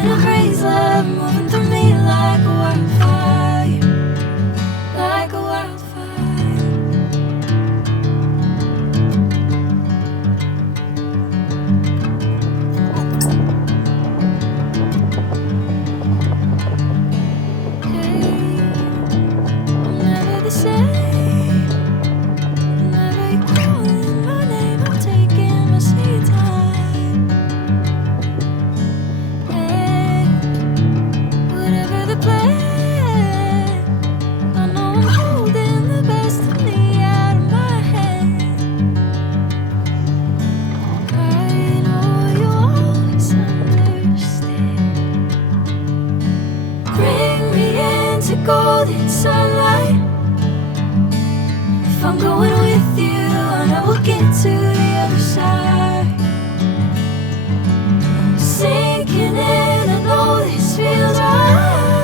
in a craze, love moving through me like a wildfire, like a wildfire. Hey, I'm never the same. Whenever you're calling my name, I'm taking my sweet time. Hey, whatever the plan, I know I'm holding the best of me out of my hand. I know you always understand. Bring me into golden sunlight. If I'm going with you, I know we'll get to the other side. Sinking in, I know this feels right.